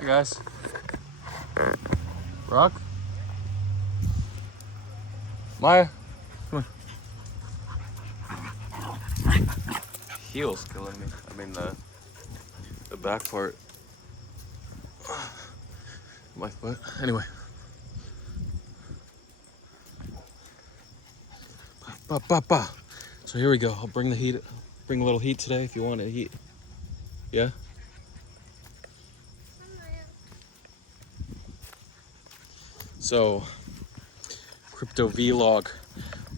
Hi guys. Rock? Maya? Come on. Heel's killing me. I mean the back part. My foot. Anyway. Ba, ba, ba. So here we go. I'll bring the heat. Bring a little heat today if you want to heat. Yeah? So, crypto vlog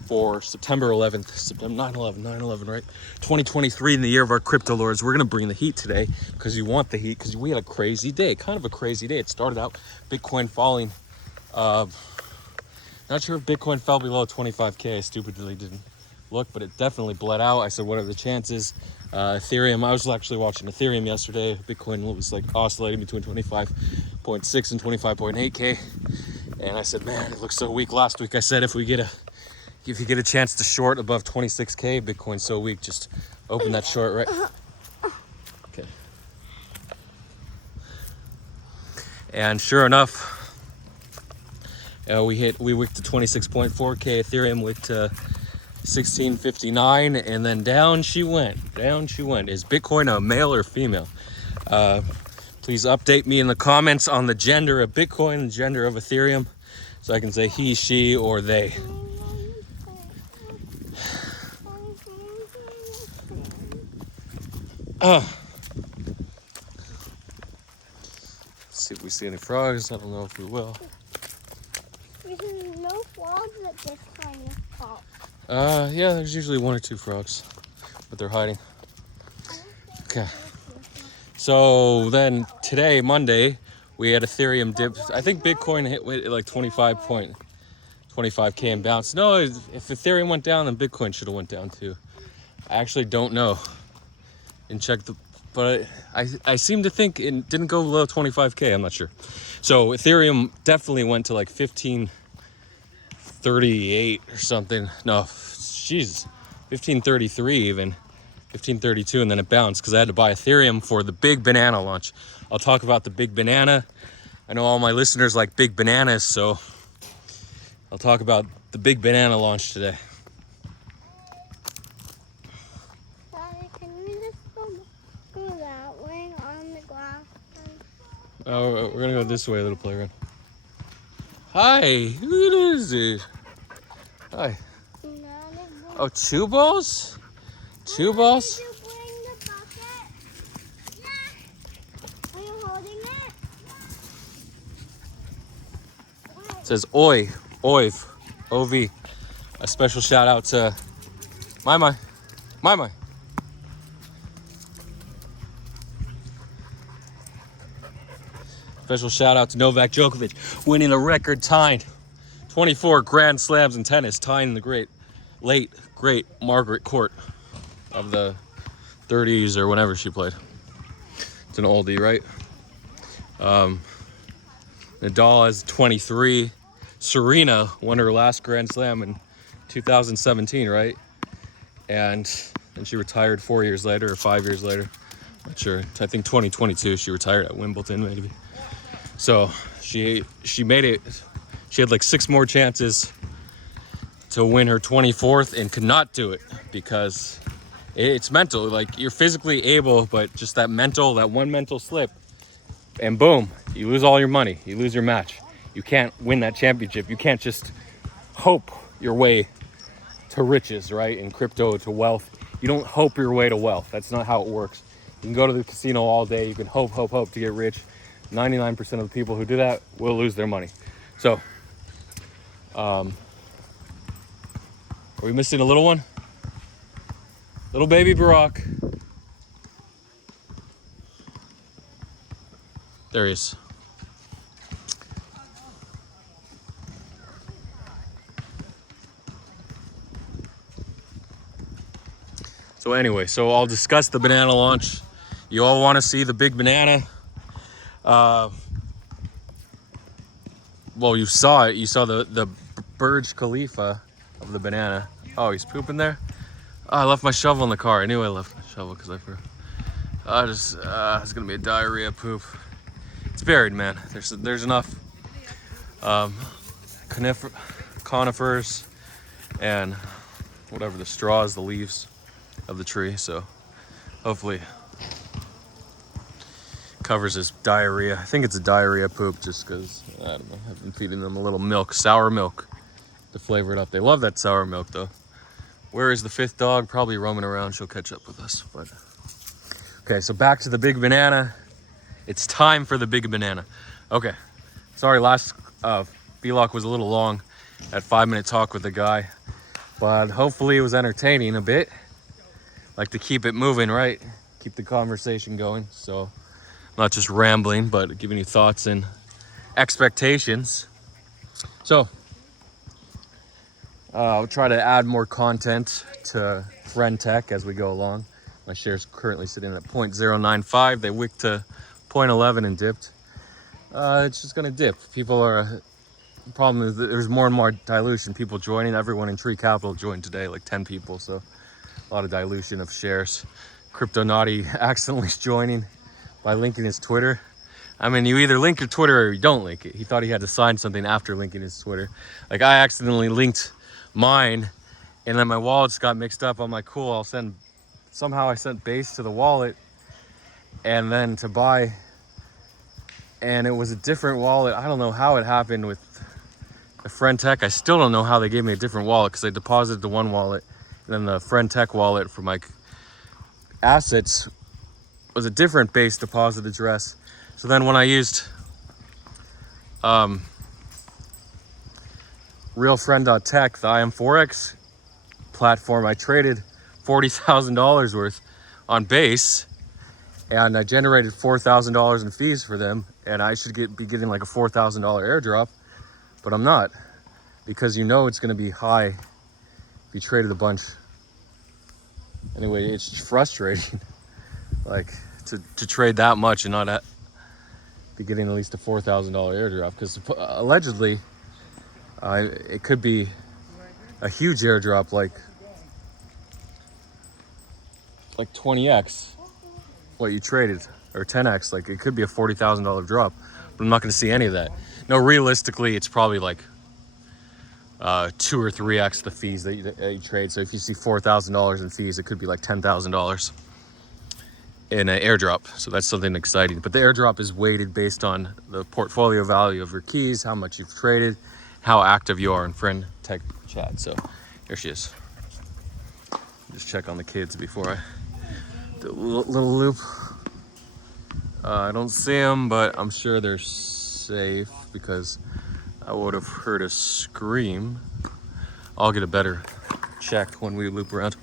for September 11th, September 9/11, right? 2023 in the year of our crypto lords. We're gonna bring the heat today because you want the heat because we had a crazy day, kind of a crazy day. It started out Bitcoin falling. Not sure if Bitcoin fell below 25K. I stupidly didn't look, but it definitely bled out. I said, what are the chances? Ethereum, I was actually watching Ethereum yesterday. Bitcoin was like oscillating between 25.6 and 25.8K. And I said, man, it looks so weak. Last week I said if you get a chance to short above 26K, Bitcoin's so weak, just open that short, right? Okay. And sure enough, we wicked to 26.4K. Ethereum wicked to 1659, and then down she went. Is Bitcoin a male or female? Please update me in the comments on the gender of Bitcoin, the gender of Ethereum, so I can say he, she, or they. Let's see if we see any frogs. I don't know if we will. There's no frogs at this time of pop. Yeah, there's usually one or two frogs, but they're hiding. Okay. So then today, Monday, we had Ethereum dip. I think Bitcoin hit like 25K and bounced. No, if Ethereum went down, then Bitcoin should have went down too. I actually don't know. And check but I seem to think it didn't go below 25K. I'm not sure. So Ethereum definitely went to like 1538 or something. No, Jesus, 1533 even, 1532, and then it bounced because I had to buy Ethereum for the Big Banana launch. I'll talk about the Big Banana. I know all my listeners like big bananas, so I'll talk about the Big Banana launch today. Daddy, can we just go that way on the grass? Oh, we're gonna go this way, little playground. Hi, who is it? Hi. Oh, chew balls? Chew balls? Did you bring the bucket? Yeah. Are you holding it? It says Oi, Oiv, OV. A special shout out to My. Special shout out to Novak Djokovic, winning a record tying 24 Grand Slams in tennis, tying the late great Margaret Court of the 30s or whenever she played. It's an oldie, right? Nadal is 23. Serena won her last Grand Slam in 2017, right? And she retired 4 years later or 5 years later. Not sure. I think 2022 she retired at Wimbledon maybe. So she made it. She had like 6 more chances to win her 24th and could not do it because it's mental. Like, you're physically able, but just that one mental slip, and boom, you lose all your money. You lose your match. You can't win that championship. You can't just hope your way to riches, right? In crypto, to wealth. You don't hope your way to wealth. That's not how it works. You can go to the casino all day. You can hope to get rich. 99% of the people who do that will lose their money. So, are we missing a little one? Little baby Barack. There he is. So anyway, I'll discuss the banana launch. You all want to see the big banana. Well, you saw it. You saw the Burj Khalifa of the banana. Oh, he's pooping there? Oh, I left my shovel in the car. I knew I left my shovel because I forgot. It's gonna be a diarrhea poop. it's buried, man. There's enough conifers and whatever the straws, the leaves of the tree. So hopefully covers his diarrhea. I think it's a diarrhea poop just because, I don't know, I've been feeding them a little milk, sour milk to flavor it up. They love that sour milk though. Where is the fifth dog? Probably roaming around. She'll catch up with us. But okay, so back to the big banana. It's time for the big banana. Okay, sorry, last vlog was a little long. That 5-minute talk with the guy, but hopefully it was entertaining a bit. Like to keep it moving, right? Keep the conversation going. So not just rambling, but giving you thoughts and expectations. So I'll try to add more content to Friend Tech as we go along. My share's currently sitting at 0.095. They wicked to 0.11 and dipped. It's just gonna dip. People are, the problem is that there's more and more dilution. People joining, everyone in Tree Capital joined today, like 10 people. So a lot of dilution of shares. Crypto Naughty accidentally joining by linking his Twitter. I mean, you either link your Twitter or you don't link it. He thought he had to sign something after linking his Twitter. Like I accidentally linked mine and then my wallets got mixed up. I'm like, cool, I'll send, somehow I sent Base to the wallet and then to buy, and it was a different wallet. I don't know how it happened with the Friend Tech. I still don't know how they gave me a different wallet because I deposited to one wallet and then the Friend Tech wallet for my assets was a different Base deposit address. So then when I used realfriend.tech, the IM4X platform, I traded $40,000 worth on Base and I generated $4,000 in fees for them, and I should be getting like a $4,000 airdrop, but I'm not, because you know it's going to be high if you traded a bunch. Anyway, it's frustrating like to trade that much and not be getting at least a $4,000 airdrop, because allegedly it could be a huge airdrop, like 20x what you traded, or 10x. Like it could be a $40,000 drop, but I'm not going to see any of that. No, realistically it's probably like 2 or 3x the fees that you trade. So if you see $4,000 in fees, it could be like $10,000 in an airdrop. So that's something exciting. But the airdrop is weighted based on the portfolio value of your keys, how much you've traded, how active you are in Friend Tech chat. So here she is. Just check on the kids before I do a little loop. I don't see them, but I'm sure they're safe because I would have heard a scream. I'll get a better check when we loop around.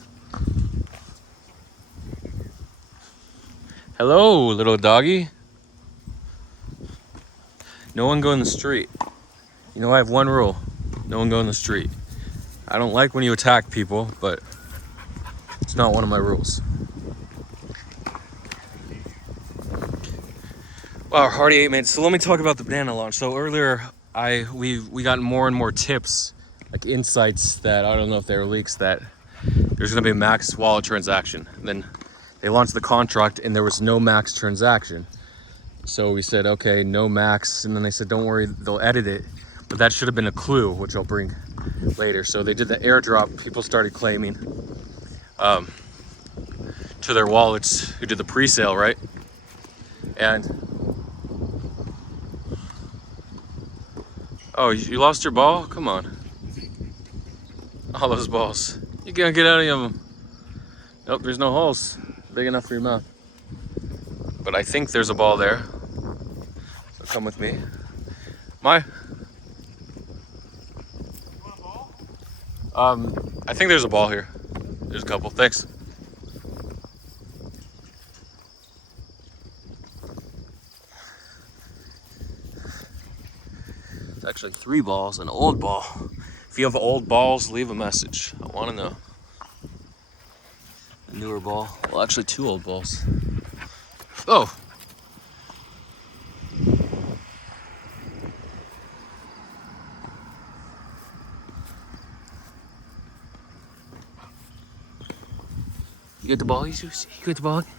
Hello, little doggy. No one go in the street. You know, I have one rule. No one go in the street. I don't like when you attack people, but it's not one of my rules. Wow, already 8 minutes. So let me talk about the banana launch. So earlier, we got more and more tips, like insights that, I don't know if they were leaks, that there's gonna be a max wallet transaction. And then they launched the contract and there was no max transaction. So we said, okay, no max. And then they said, don't worry, they'll edit it. But that should have been a clue, which I'll bring later. So they did the airdrop. People started claiming to their wallets who did the pre-sale, right? And oh, you lost your ball? Come on. All those balls. You can't get any of them. Nope, there's no holes big enough for your mouth. But I think there's a ball there. So come with me. I think there's a ball here. There's a couple. Thanks. It's actually 3 balls, an old ball. If you have old balls, leave a message. I want to know. A newer ball. Well, actually 2 old balls. Oh. You get the ball, Jesus? You get the ball? Come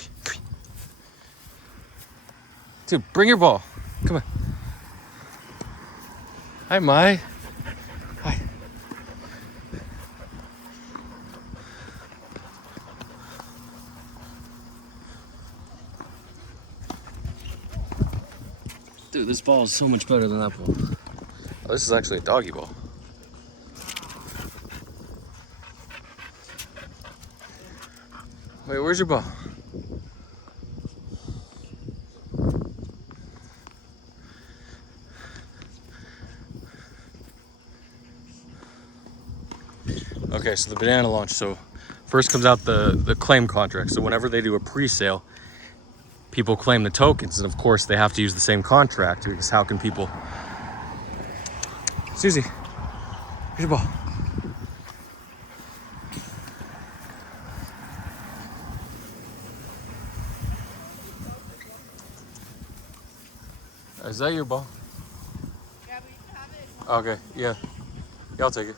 here. Dude, bring your ball. Come on. Hi, Mai. Hi. Dude, this ball is so much better than that ball. Oh, this is actually a doggy ball. Wait, where's your ball? Okay, so the banana launch. So first comes out the claim contract. So whenever they do a pre-sale, people claim the tokens, and of course they have to use the same contract, because how can people... Susie, here's your ball. Is that your ball? Yeah, but you can have it. Okay, yeah. Yeah, I'll take it.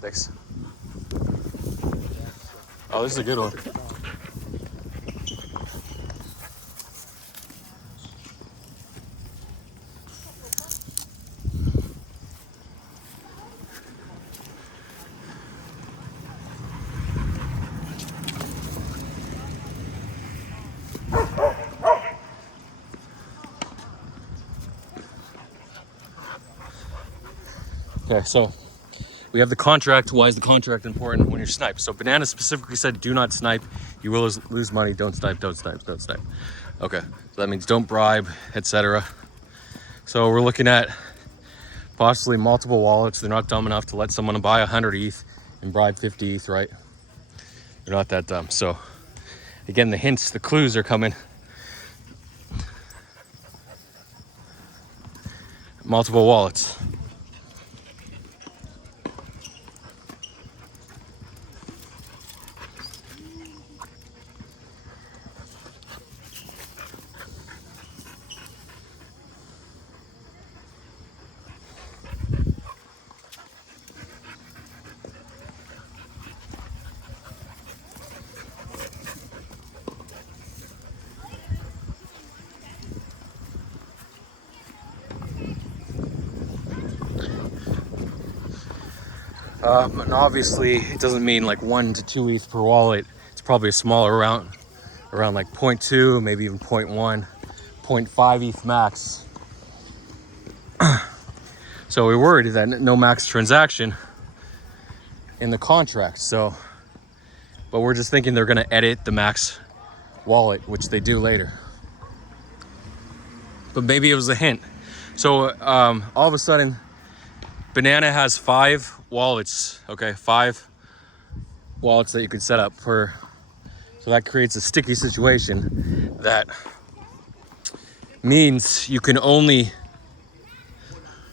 Thanks. Oh, this is a good one. Okay, so we have the contract. Why is the contract important when you're sniped? So Banana specifically said, do not snipe. You will lose money. Don't snipe, don't snipe, don't snipe. Okay, so that means don't bribe, etc. So we're looking at possibly multiple wallets. They're not dumb enough to let someone buy 100 ETH and bribe 50 ETH, right? They're not that dumb. So again, the hints, the clues are coming. Multiple wallets. And obviously it doesn't mean like 1 to 2 ETH per wallet. It's probably a smaller amount, around like 0.2, maybe even 0.1, 0.5 ETH max. So we're worried that no max transaction in the contract. So, but we're just thinking they're gonna edit the max wallet, which they do later. But maybe it was a hint. So all of a sudden, Banana has 5 wallets, okay? 5 wallets that you can set up per. So that creates a sticky situation that means you can only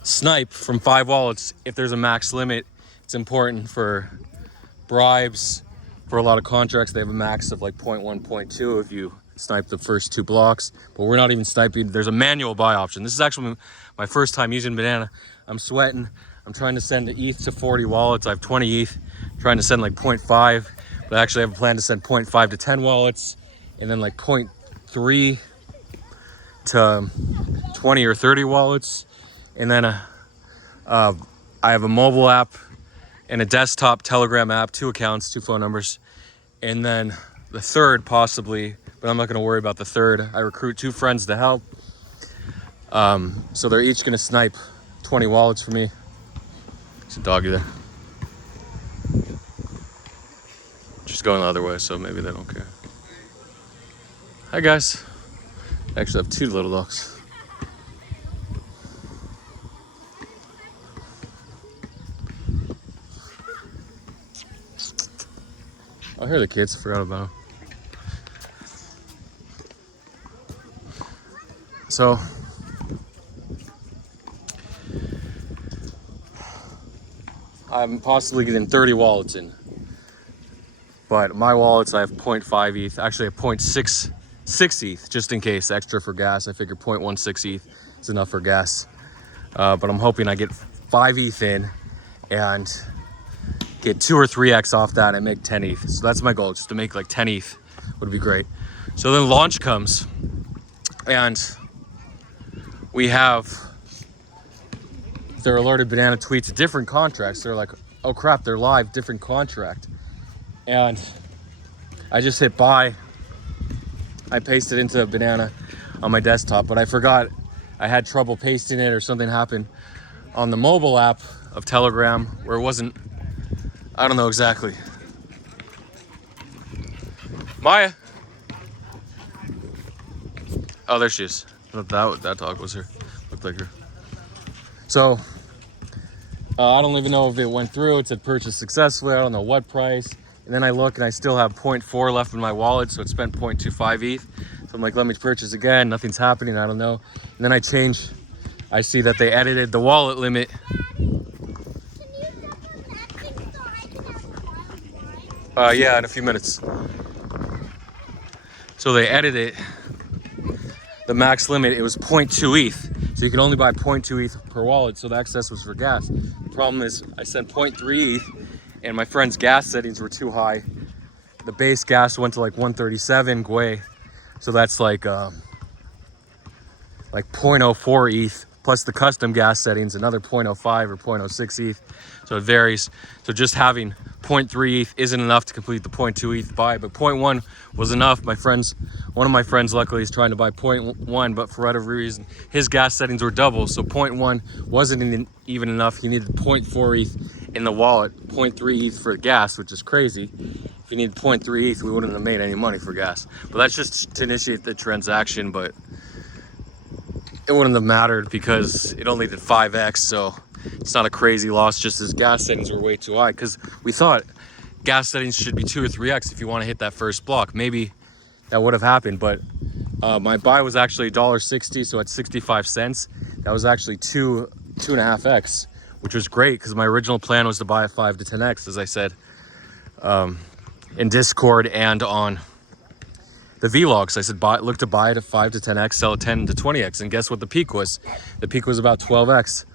snipe from 5 wallets if there's a max limit. It's important for bribes. For a lot of contracts, they have a max of like 0.1, 0.2 if you snipe the first 2 blocks. But we're not even sniping. There's a manual buy option. This is actually my first time using Banana. I'm sweating. I'm trying to send ETH to 40 wallets. I have 20 ETH. I'm trying to send like 0.5, but I actually have a plan to send 0.5 to 10 wallets, and then like 0.3 to 20 or 30 wallets. And then I have a mobile app and a desktop Telegram app, 2 accounts, 2 phone numbers. And then the third possibly, but I'm not gonna worry about the third. I recruit 2 friends to help. So they're each gonna snipe 20 wallets for me. There's a doggy there. Just going the other way, so maybe they don't care. Hi guys. I actually have 2 little dogs. Oh, here are the kids. I forgot about them. So I'm possibly getting 30 wallets in, but my wallets I have 0.5 ETH. Actually, I have 0.66 ETH just in case, extra for gas. I figure 0.16 ETH is enough for gas, but I'm hoping I get 5 ETH in and get 2 or 3x off that and make 10 ETH. So that's my goal, just to make like 10 ETH would be great. So then launch comes, and we have their alerted banana tweets different contracts. They're like, oh crap, they're live, different contract. And I just hit buy. I pasted into a banana on my desktop, but I forgot I had trouble pasting it, or something happened on the mobile app of Telegram where it wasn't, I don't know exactly. Maya. Oh, there she is. That dog was her. Looked like her. So, I don't even know if it went through. It said purchase successfully. I don't know what price. And then I look and I still have 0.4 left in my wallet. So it spent 0.25 ETH. So I'm like, let me purchase again. Nothing's happening. I don't know. And then I change. I see that they edited the wallet limit. Yeah, in a few minutes. So they edited the max limit. It was 0.2 ETH. So you can only buy 0.2 ETH per wallet. So the excess was for gas. The problem is I sent 0.3 ETH and my friend's gas settings were too high. The base gas went to like 137 Gwei. So that's like 0.04 ETH plus the custom gas settings, another 0.05 or 0.06 ETH. So it varies. So just having 0.3 ETH isn't enough to complete the 0.2 ETH buy, but 0.1 was enough. One of my friends luckily is trying to buy 0.1, but for whatever reason, his gas settings were double. So 0.1 wasn't even enough. He needed 0.4 ETH in the wallet, 0.3 ETH for gas, which is crazy. If you need 0.3 ETH, we wouldn't have made any money for gas. But that's just to initiate the transaction, but it wouldn't have mattered because it only did 5x, so it's not a crazy loss, just as gas settings were way too high, because we thought gas settings should be 2 or 3x if you want to hit that first block. Maybe that would have happened, but my buy was actually $1.60, so at 65 cents, that was actually 2.5x, which was great because my original plan was to buy at 5 to 10x, as I said, in Discord and on the vlogs. I said look to buy it at 5 to 10x, sell at 10 to 20x, and guess what the peak was? The peak was about 12x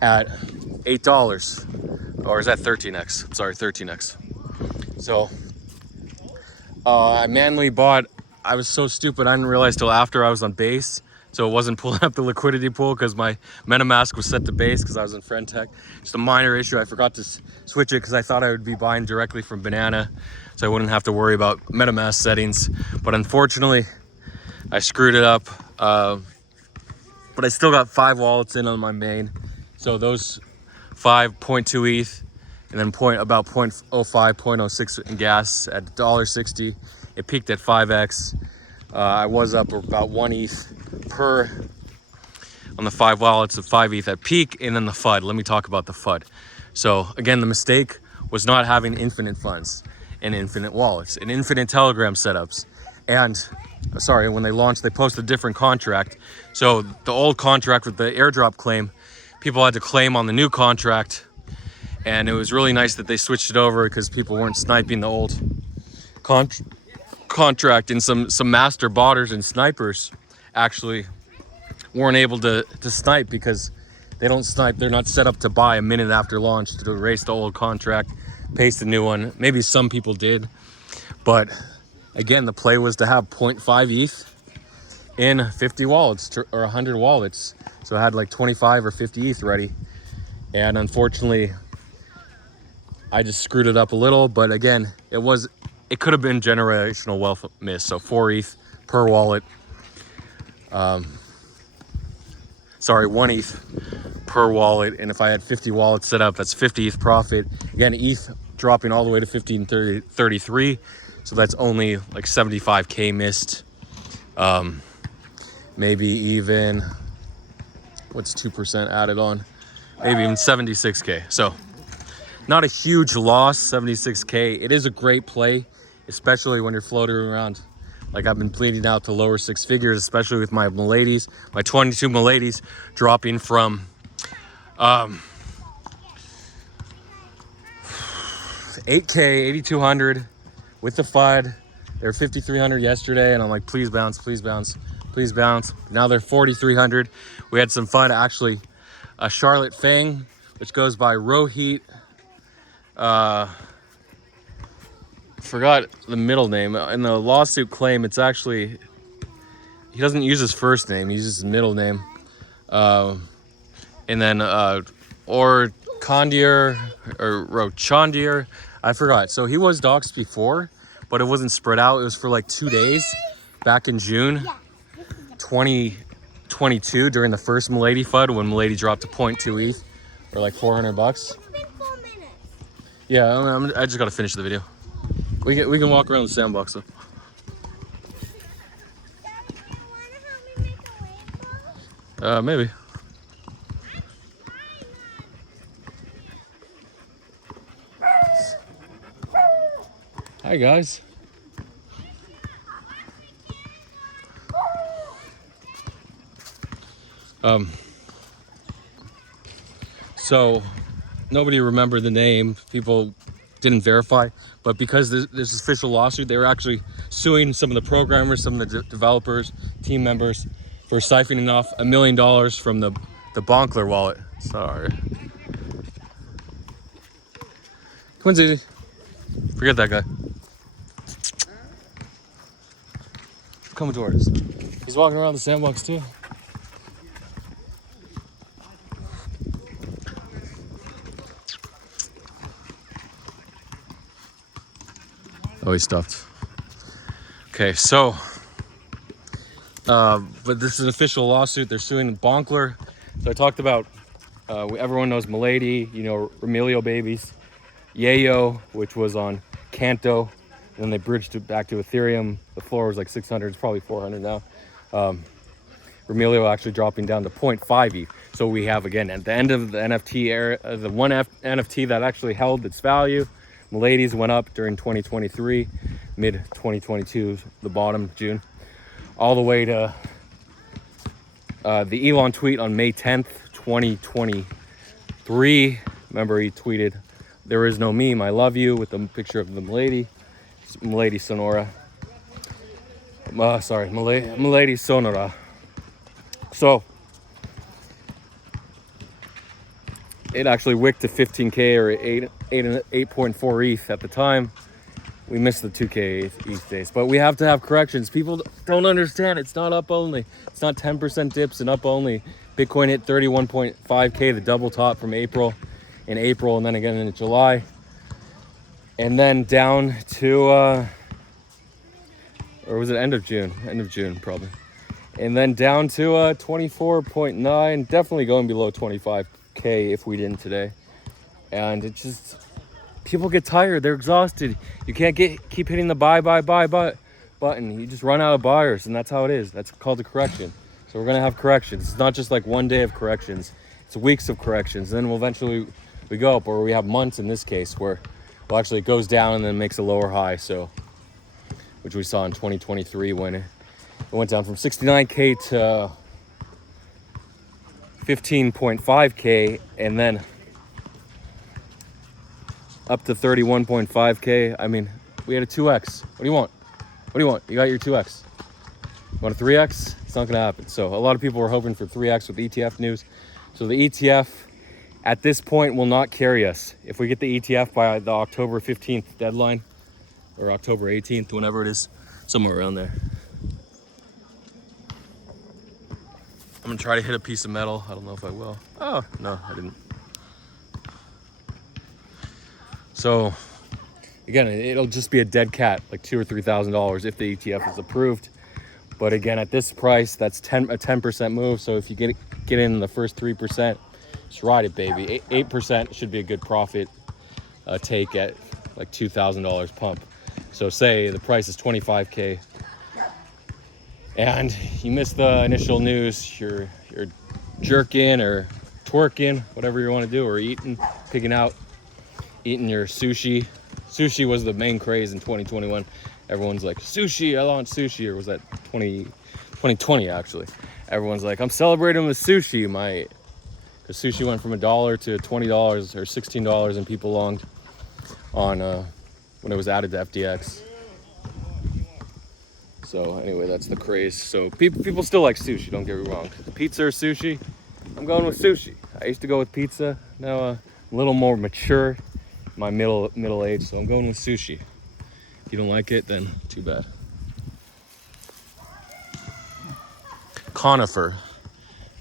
at $8, or is that 13x? Sorry, 13x. So I manually bought. I was so stupid, I didn't realize till after I was on base, so it wasn't pulling up the liquidity pool because my MetaMask was set to base because I was in FriendTech. Just a minor issue. I forgot to switch it because I thought I would be buying directly from Banana, so I wouldn't have to worry about MetaMask settings. But unfortunately, I screwed it up. But I still got 5 wallets in on my main. So those 5.2 ETH, and then about 0.05, 0.06 in gas at $1.60. It peaked at 5x. I was up about 1 ETH per on the 5 wallets of 5 ETH at peak, and then the FUD. Let me talk about the FUD. So again, the mistake was not having infinite funds and infinite wallets and infinite Telegram setups. And sorry, when they launched, they posted a different contract. So the old contract with the airdrop claim, people had to claim on the new contract. And it was really nice that they switched it over because people weren't sniping the old contract, and some master botters and snipers actually weren't able to snipe because they don't snipe. They're not set up to buy a minute after launch to erase the old contract, paste a new one. Maybe some people did, but again, the play was to have 0.5 ETH in 50 wallets or 100 wallets. So I had like 25 or 50 ETH ready, and unfortunately I just screwed it up a little. But again, it could have been generational wealth miss. So 4 ETH per wallet. Sorry, 1 ETH per wallet. And if I had 50 wallets set up, that's 50 ETH profit. Again, ETH dropping all the way to 1533. So that's only like 75K missed. Maybe even, what's 2% added on? Maybe even 76K. So not a huge loss, 76K. It is a great play, especially when you're floating around. Like I've been bleeding out to lower 6 figures, especially with my Miladies, my 22 Miladies dropping from 8K, 8,200 with the FUD. They were 5,300 yesterday, and I'm like, please bounce, please bounce, please bounce. Now they're 4,300. We had some fun, actually. A Charlotte Fang, which goes by Rohit forgot the middle name. In the lawsuit claim, it's actually, he doesn't use his first name, he uses his middle name. And then or Condier or Rochandier, I forgot. So he was doxxed before, but it wasn't spread out. It was for like 2 days back in June 2022 during the first Milady FUD when Milady dropped to 0.2 ETH or like $400. It's been 4 minutes. Yeah, I just gotta finish the video. We can walk around the sandbox though. Daddy, do you want to help me make a rainbow? Maybe. Hi guys. So nobody remembered the name. People didn't verify, but because this official lawsuit, they were actually suing some of the programmers, some of the developers, team members for siphoning off $1 million from the Bonkler wallet. Sorry. Quincy, forget that guy. Coming towards us. He's walking around the sandbox too. Oh, he stopped. Okay, so, but this is an official lawsuit. They're suing Bonkler. So I talked about, everyone knows Milady, you know, Remilio Babies, Yayo, which was on Canto, and then they bridged it back to Ethereum. The floor was like 600, it's probably 400 now. Remilio actually dropping down to 0.5 ETH. So we have, again, at the end of the NFT era, the one NFT that actually held its value, Milady's went up during 2023, mid 2022, the bottom, June, all the way to the Elon tweet on May 10th, 2023. Remember, he tweeted, "There is no meme, I love you," with the picture of the Milady Sonora. Milady Sonora. So, it actually wicked to 15K or 8.4 ETH at the time. We missed the 2K ETH days, but we have to have corrections. People don't understand. It's not up only. It's not 10% dips and up only. Bitcoin hit 31.5K, the double top from April, and then again in July, and then down to, or was it end of June? End of June, probably. And then down to 24.9, definitely going below 25K if we didn't today. And it just, people get tired, they're exhausted. You can't keep hitting the buy button. You just run out of buyers, and that's how it is. That's called a correction. So we're gonna have corrections. It's not just like one day of corrections, it's weeks of corrections. And then we'll eventually we go up, or we have months in this case where, well, actually it goes down and then makes a lower high. So, which we saw in 2023 when it went down from 69K to 15.5K, and then up to 31.5K. I mean, we had a 2x. What do you want? What do you want? You got your 2x. You want a 3x? It's not gonna happen. So a lot of people were hoping for 3x with ETF news. So the ETF at this point will not carry us. If we get the ETF by the October 15th deadline, or October 18th, whenever it is, somewhere around there. I'm gonna try to hit a piece of metal. I don't know if I will. Oh, no, I didn't. So, again, it'll just be a dead cat, like $2,000 or $3,000 if the ETF is approved. But again, at this price, that's a 10% move. So if you get in the first 3%, just ride it, baby. 8% should be a good profit take at like $2,000 pump. So say the price is 25K, and you miss the initial news, you're jerking or twerking, whatever you want to do, or eating your sushi. Sushi was the main craze in 2021. Everyone's like, sushi, I want sushi. Or was that 2020 actually? Everyone's like, I'm celebrating with sushi. Because sushi went from $1 to $20 or $16, and people longed on when it was added to FTX. So anyway, that's the craze. So people still like sushi, don't get me wrong. Pizza or sushi? I'm going with sushi. I used to go with pizza. Now I'm a little more mature, my middle age, so I'm going with sushi. If you don't like it, then too bad. Conifer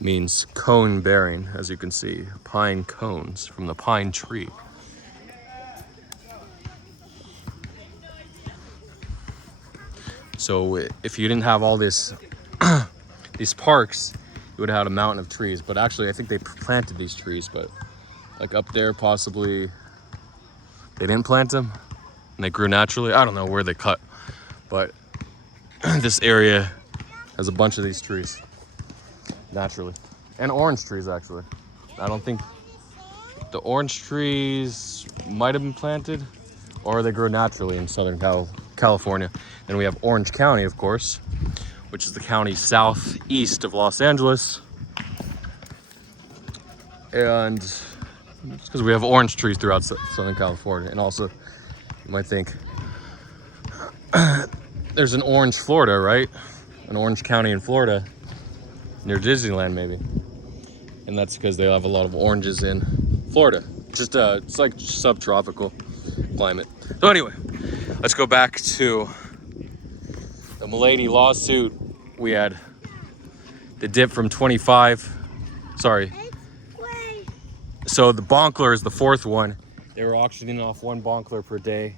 means cone bearing, as you can see, pine cones from the pine tree. So if you didn't have all this, these parks, you would have had a mountain of trees. But actually, I think they planted these trees, but like up there, possibly they didn't plant them and they grew naturally. I don't know where they cut, but this area has a bunch of these trees naturally, and orange trees actually. I don't think the orange trees might have been planted, or they grow naturally in Southern California. Then we have Orange County, of course, which is the county southeast of Los Angeles. And it's because we have orange trees throughout Southern California. And also, you might think, there's an Orange, Florida, right? An Orange County in Florida, near Disneyland maybe. And that's because they have a lot of oranges in Florida. Just it's like subtropical climate. So anyway, let's go back to the Milady lawsuit. We had the dip from 25. Sorry. So the Bonkler is the fourth one. They were auctioning off one Bonkler per day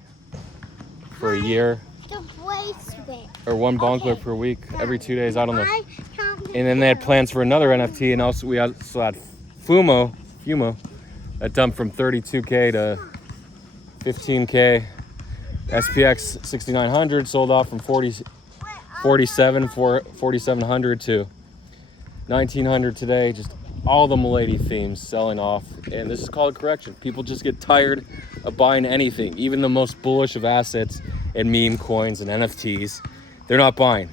for a year. The bracelet. Or one Bonkler per week, every 2 days, I don't know. And then they had plans for another NFT, and also we also had Fumo, that dumped from 32K to 15K. SPX 6900 sold off from 4700 to 1900 today. Just all the Milady themes selling off, and this is called a correction. People just get tired of buying anything, even the most bullish of assets and meme coins and NFTs. They're not buying.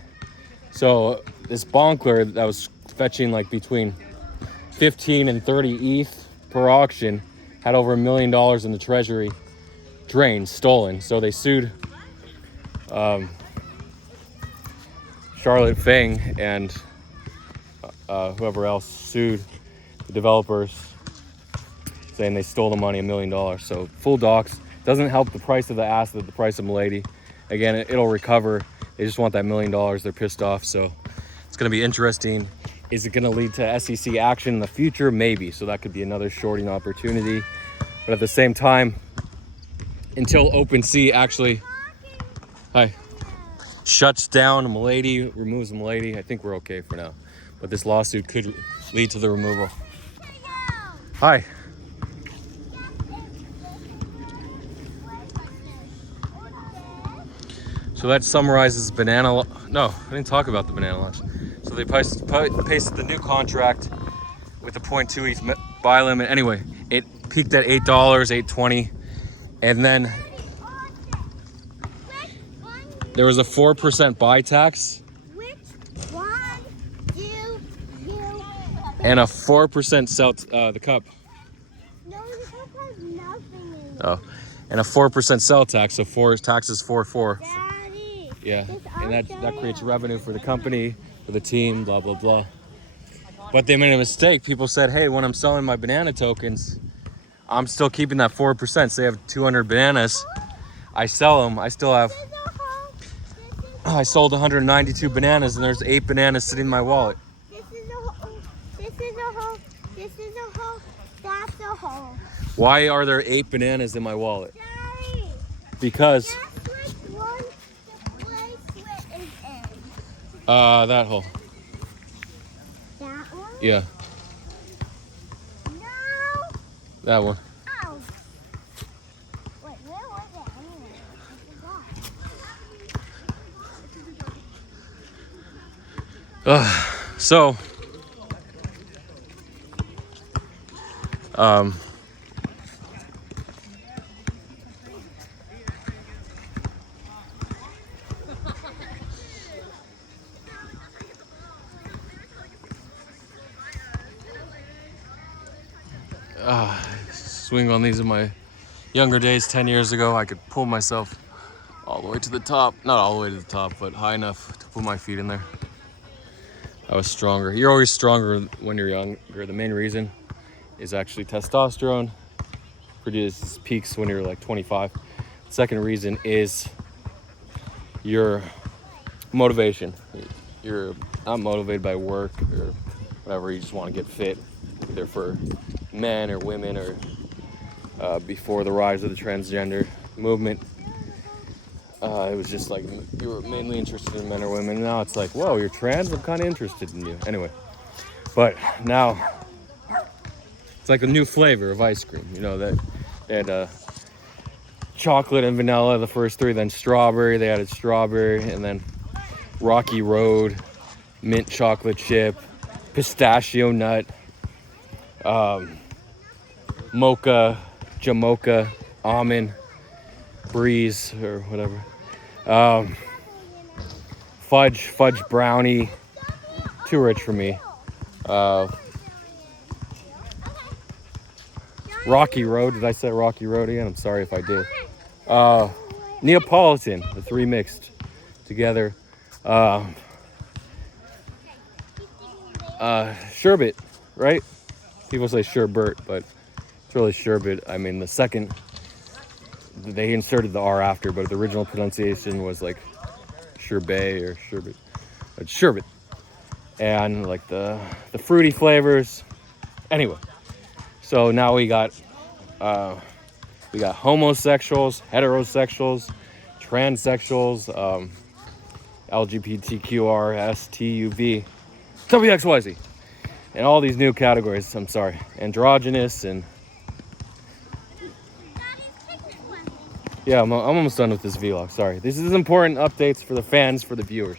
So this Bonkler that was fetching like between 15 and 30 ETH per auction had over $1 million in the treasury drained, stolen. So they sued Charlotte Fang, and whoever else sued the developers, saying they stole the money, $1 million. So full docs. Doesn't help the price of the asset, the price of Milady. Again, it'll recover. They just want that $1 million. They're pissed off. So it's going to be interesting. Is it going to lead to SEC action in the future? Maybe. So that could be another shorting opportunity. But at the same time, until OpenSea actually shuts down Milady, removes Milady, I think we're okay for now. But this lawsuit could lead to the removal. Hi. So that summarizes banana. No, I didn't talk about the banana launch. So they pasted the new contract with the 0.2 ETH buy limit. Anyway, it peaked at $8, $8.20, and then there was a 4% buy tax. Which one do you? And a 4% sell. The cup. No, the cup has nothing in it. Oh, and a 4% sell tax. So taxes 4. Daddy. Yeah, and that creates revenue for the company, for the team, blah, blah, blah. But they made a mistake. People said, hey, when I'm selling my banana tokens, I'm still keeping that 4%. Say I have 200 bananas. I sell them. I still have, I sold 192 bananas, and there's 8 bananas sitting in my wallet. This is a hole. This is a hole. This is a hole. That's a hole. Why are there 8 bananas in my wallet? Daddy. Because, That's which one the bracelet is in. that hole. That one? Yeah, No. that one. Ow. Wait, where was it anyway? I forgot. So, swing on these in my younger days, 10 years ago, I could pull myself all the way to the top. Not all the way to the top, but high enough to put my feet in there. I was stronger. You're always stronger when you're younger. The main reason is actually testosterone produces peaks when you're like 25. The second reason is your motivation. You're not motivated by work or whatever. You just want to get fit, either for men or women or before the rise of the transgender movement. It was just like you were mainly interested in men or women. Now it's like, whoa, you're trans? I'm kind of interested in you. Anyway, but now it's like a new flavor of ice cream. You know, that they had chocolate and vanilla, the first three, then strawberry. They added strawberry, and then Rocky Road, mint chocolate chip, pistachio nut, mocha, jamocha, almond, breeze, or whatever. Fudge brownie, too rich for me. Rocky Road, did I say Rocky Road again? I'm sorry if I did. Neapolitan, the three mixed together. Sherbet, right? People say sherbet, but it's really sherbet. I mean, the second, they inserted the R after, but the original pronunciation was like sherbet or sherbet. But sherbet. And like the fruity flavors. Anyway, so now we got homosexuals, heterosexuals, transsexuals, LGBTQR, STUV, WXYZ, and all these new categories. I'm sorry, androgynous, and yeah, I'm almost done with this vlog. Sorry, this is important updates for the fans, for the viewers.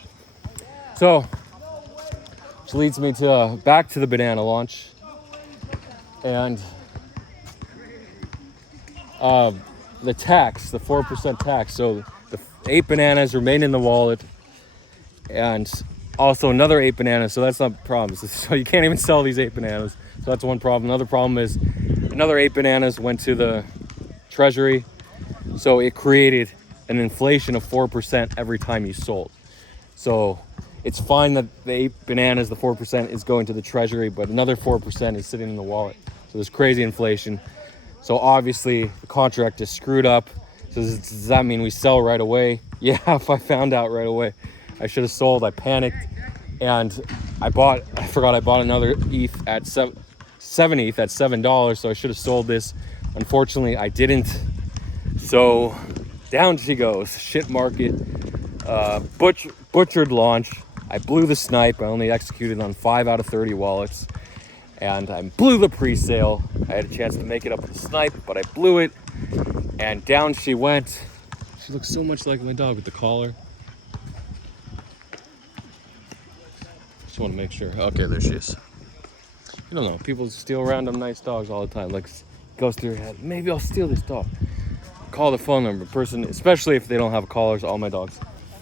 So, which leads me to back to the banana launch, and the tax, the 4% tax. So the 8 bananas remain in the wallet, and also another 8 bananas. So that's not a problem. So you can't even sell these 8 bananas. So that's one problem. Another problem is another 8 bananas went to the treasury. So it created an inflation of 4% every time you sold. So it's fine that the 8 bananas, the 4% is going to the treasury, but another 4% is sitting in the wallet. So there's crazy inflation. So obviously the contract is screwed up. So does that mean we sell right away? Yeah, if I found out right away, I should have sold. I panicked, and I bought another ETH at 7 ETH at $7. So I should have sold this. Unfortunately, I didn't. So down she goes. Shit market, butchered launch. I blew the snipe. I only executed on 5 out of 30 wallets. And I blew the pre-sale. I had a chance to make it up with the snipe, but I blew it. And down she went. She looks so much like my dog with the collar. Just want to make sure. Okay, there she is. I don't know. People steal random nice dogs all the time. Like, goes through your head. Maybe I'll steal this dog. Call the phone number. Person, especially if they don't have collars. All my dogs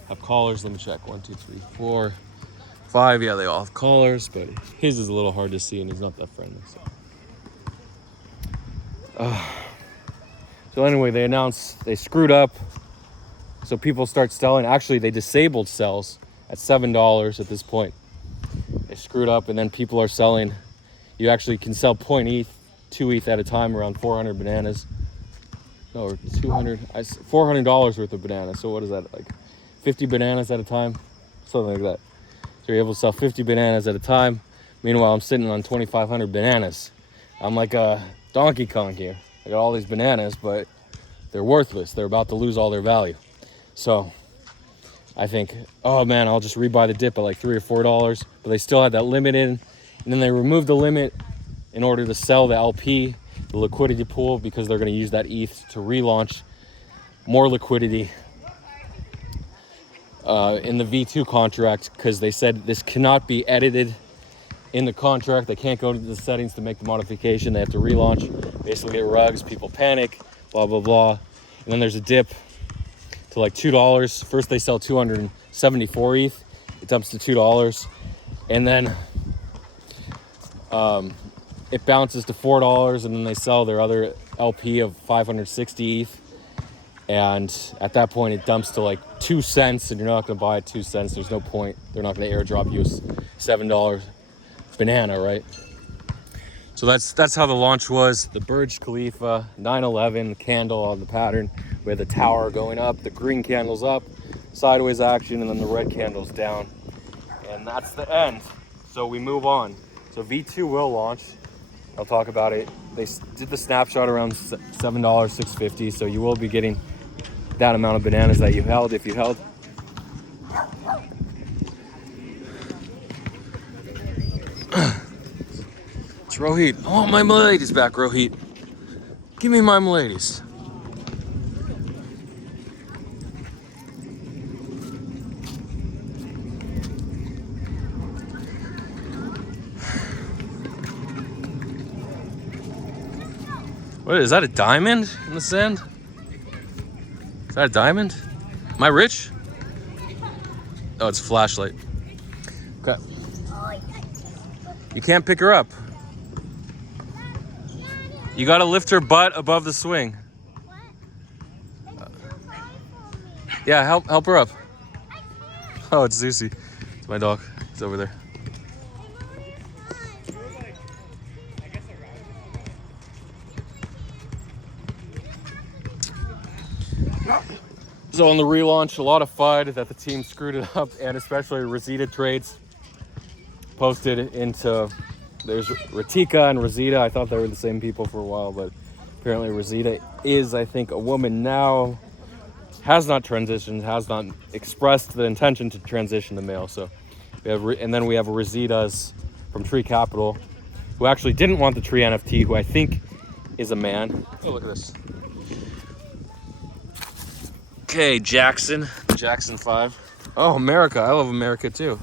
have collars. Let me check. 1, 2, 3, 4, 5. Yeah, they all have collars, but his is a little hard to see, and he's not that friendly. So anyway, they announced they screwed up. So people start selling. Actually, they disabled sells at $7 at this point. They screwed up, and then people are selling. You actually can sell 0.2 ETH, 2 ETH at a time, around 400 bananas. No, 200, $400 worth of bananas. So what is that, like 50 bananas at a time? Something like that. So you're able to sell 50 bananas at a time. Meanwhile, I'm sitting on 2,500 bananas. I'm like a Donkey Kong here. I got all these bananas, but they're worthless. They're about to lose all their value. So I think, oh man, I'll just rebuy the dip at like $3 or $4. But they still had that limit in. And then they removed the limit in order to sell the LP, the liquidity pool, because they're going to use that ETH to relaunch more liquidity in the V2 contract, because they said this cannot be edited in the contract. They can't go to the settings to make the modification. They have to relaunch, basically get rugs, people panic, blah, blah, blah. And then there's a dip to like $2. First they sell 274 ETH. It dumps to $2. And then it bounces to $4, and then they sell their other LP of 560 ETH. And at that point it dumps to like 2 cents, and you're not going to buy it 2 cents. There's no point. They're not going to airdrop you a $7 banana, right? So that's how the launch was. The Burj Khalifa 9/11 candle on the pattern with the tower going up, the green candles up, sideways action, and then the red candle's down. And that's the end. So we move on. So V2 will launch. I'll talk about it. They did the snapshot around $7, $6.50. So you will be getting that amount of bananas that you held if you held. It's Rohit. I want my Milady's back, Rohit. Give me my Milady's. What is that, a diamond in the sand? Is that a diamond? Am I rich? Oh, it's a flashlight. Okay. You can't pick her up. You gotta lift her butt above the swing. Yeah, help her up. Oh, it's Zeusy. It's my dog. He's over there. So on the relaunch, a lot of FUD that the team screwed it up, and especially Rosita trades posted into, there's Ratika and Rosita. I thought they were the same people for a while, but apparently Rosita is, I think, a woman now, has not transitioned, has not expressed the intention to transition to male. So we have, and then we have Rosita's from Tree Capital, who actually didn't want the Tree NFT, who I think is a man. Oh, look at this. Okay, Jackson 5. Oh, America. I love America too.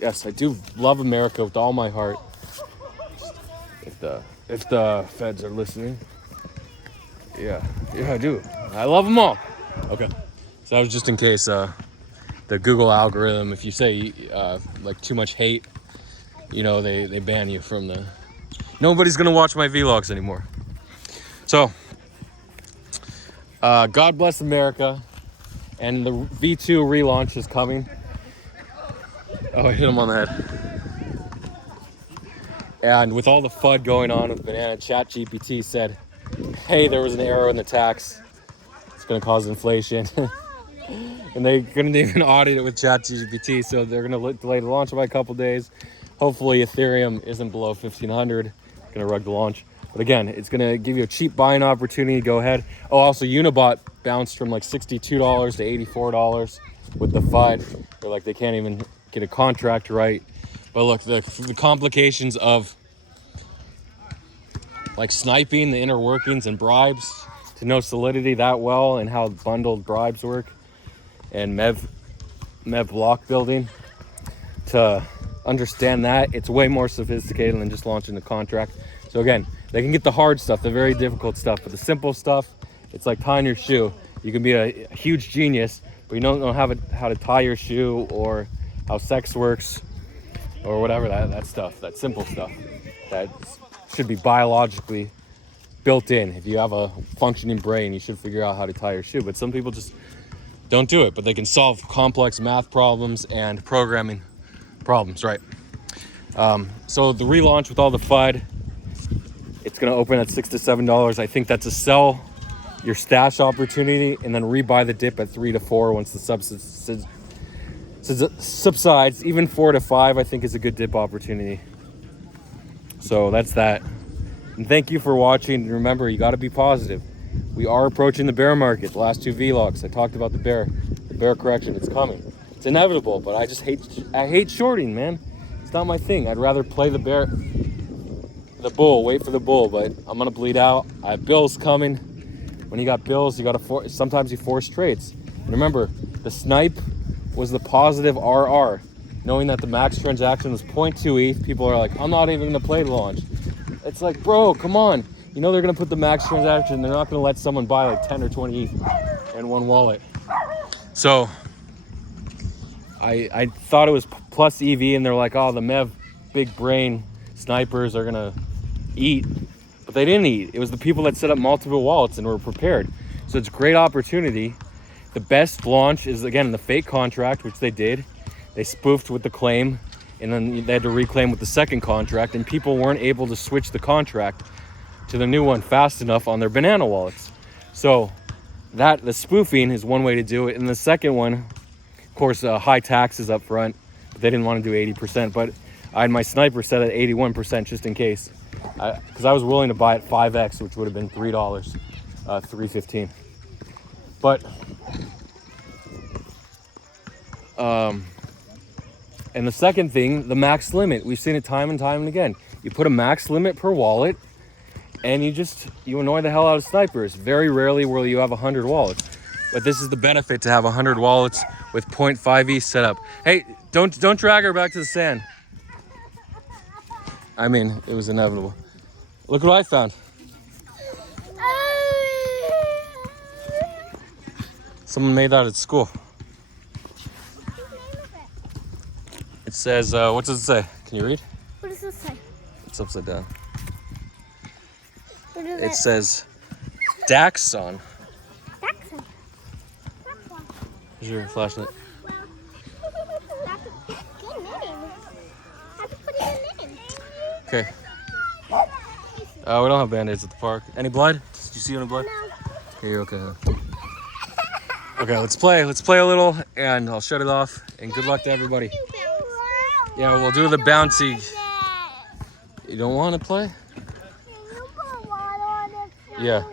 Yes, I do love America with all my heart. If the feds are listening. Yeah, I do. I love them all. Okay. So that was just in case the Google algorithm, if you say like too much hate, you know, they ban you from the... Nobody's gonna watch my vlogs anymore. So, God bless America, and the V2 relaunch is coming. Oh, I hit him on the head. And with all the FUD going on with Banana, ChatGPT said, hey, there was an error in the tax. It's gonna cause inflation. And they couldn't even audit it with ChatGPT, so they're gonna delay the launch by a couple days. Hopefully Ethereum isn't below 1,500. Gonna rug the launch. But again, it's gonna give you a cheap buying opportunity. Go ahead. Oh, also Unibot bounced from like $62 to $84 with the FUD. They're like, they can't even get a contract right. But look, the complications of like sniping the inner workings and bribes to know Solidity that well, and how bundled bribes work, and Mev block building, to understand that, it's way more sophisticated than just launching the contract. So again, they can get the hard stuff, the very difficult stuff, but the simple stuff, it's like tying your shoe. You can be a huge genius, but you don't know how to tie your shoe, or how sex works, or whatever, that stuff, that simple stuff that should be biologically built in. If you have a functioning brain, you should figure out how to tie your shoe. But some people just don't do it, but they can solve complex math problems and programming problems, right? So the relaunch with all the FUD, it's gonna open at $6 to $7. I think that's a sell your stash opportunity, and then rebuy the dip at 3 to 4 once the subsides. Even 4 to 5, I think, is a good dip opportunity. So that's that. And thank you for watching. Remember, you got to be positive. We are approaching the bear market. The last 2 vlogs, I talked about the bear correction. It's coming. It's inevitable, but I hate shorting, man. It's not my thing. I'd rather play the bull, wait for the bull, but I'm gonna bleed out. I have bills coming. When you got bills, you gotta sometimes you force trades. And remember, the snipe was the positive RR. Knowing that the max transaction was 0.2 ETH, people are like, I'm not even gonna play the launch. It's like, bro, come on. You know they're gonna put the max transaction, they're not gonna let someone buy like 10 or 20 ETH in one wallet. So I thought it was plus EV, and they're like, oh, the Mev big brain snipers are gonna eat, but they didn't eat. It was the people that set up multiple wallets and were prepared. So it's a great opportunity. The best launch is, again, the fake contract, which they did. They spoofed with the claim, and then they had to reclaim with the second contract, and people weren't able to switch the contract to the new one fast enough on their banana wallets. So the spoofing is one way to do it. And the second one, of course, high taxes up front. But they didn't want to do 80%. But I had my sniper set at 81% just in case. Because I was willing to buy it 5X, which would have been $3, $3.15. But, and the second thing, the max limit. We've seen it time and time and again. You put a max limit per wallet, and you annoy the hell out of snipers. Very rarely will you have 100 wallets. But this is the benefit to have 100 wallets with 0.5E set up. Hey, don't drag her back to the sand. I mean, it was inevitable. Look what I found. Someone made that at school. It says, what does it say? Can you read? What does it say? It's upside down. What is It says, Daxon. Daxon. Here's your flashlight. That's a good name. How to put in a name? Okay. We don't have band-aids at the park. Any blood? Did you see any blood? No. Okay, you're okay. Huh? Okay, let's play. Let's play a little, and I'll shut it off. And good luck to everybody. Yeah, we'll do the bouncy. You don't want to play? You put water on it. Yeah.